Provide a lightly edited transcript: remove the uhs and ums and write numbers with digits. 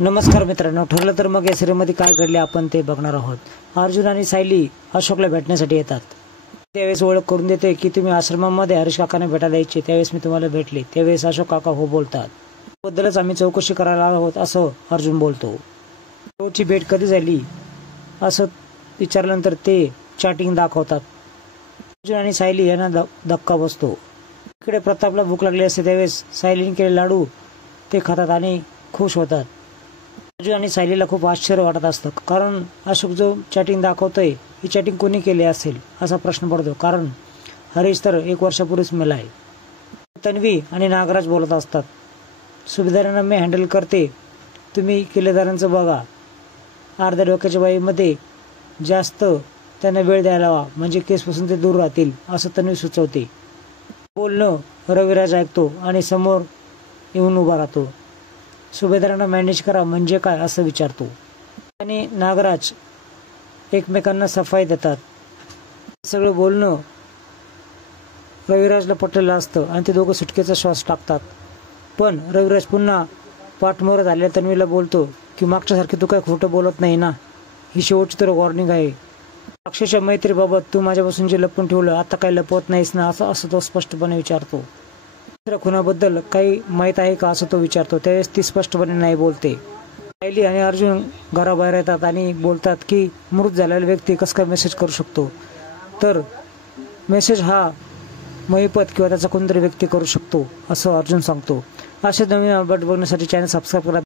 नमस्कार मित्रांनो, ठरलं तर मग या सिरीजमध्ये काय घडले आपण ते बघणार आहोत. अर्जुन आणि सायली अशोकला भेटण्यासाठी येतात. त्यावेळेस ओळख करून देते की तुम्ही आश्रमामध्ये हरीश काकांना भेटायला यायचे, त्यावेळेस मी तुम्हाला भेटले. त्यावेळेस अशोक काका हो बोलतात. बद्दलच आम्ही चौकशी करायला आलो आहोत असं अर्जुन बोलतो. शेवटची भेट कधी झाली असं विचारल्यानंतर ते चॅटिंग दाखवतात. अर्जुन आणि सायली यांना धक्का बसतो. इकडे प्रतापला भूक लागली असते, त्यावेळेस सायलीने केलेले लाडू ते खातात आणि खुश होतात. अर्जुन आणि सायलीला खूप आश्चर्य वाटत असतं, कारण अशोक जो चॅटिंग दाखवतोय ही चॅटिंग कोणी केली असेल असा प्रश्न पडतो, कारण हरीश तर 1 वर्षापूर्वीच मेला आहे. तन्वी आणि नागराज बोलत असतात. सुभेदारांना मी हँडल करते, तुम्ही किल्लेदारांचं बघा. अर्ध्या डोक्याच्या बाईमध्ये जास्त त्यांना वेळ द्यायला हवा, म्हणजे केसपासून ते दूर राहतील असं तन्वी सुचवते. बोलणं रविराज ऐकतो आणि समोर येऊन उभा राहतो. सुभेदारांना मॅनेज करा म्हणजे काय असं विचारतो. आणि नागराज एकमेकांना सफाई देतात. सगळं बोलणं रविराजला पटलेलं असतं आणि ते दोघं सुटकेचा श्वास टाकतात. पण रविराज पुन्हा पाठमोर झालेल्या तन्वीला बोलतो की मागच्यासारखी तू काय खोटं बोलत नाही ना, ही शेवटची तर वॉर्निंग आहे. अक्षरशः मैत्रीबाबत तू माझ्यापासून जे लपवून ठेवलं आता काही लपवत नाहीस ना, असं तो स्पष्टपणे विचारतो. खुनाबद्दल काही माहीत आहे का असं तो विचारतो. त्यावेळेस ती स्पष्टपणे नाही बोलते. सायली आणि अर्जुन घराबाहेर येतात आणि बोलतात की मृत झालेला व्यक्ती कसं काय मेसेज करू शकतो, तर मेसेज हा महिपत किंवा त्याचा कोणतरी व्यक्ती करू शकतो असं अर्जुन सांगतो. असे नवीन अपडेट बघण्यासाठी चॅनल सबस्क्राईब करा.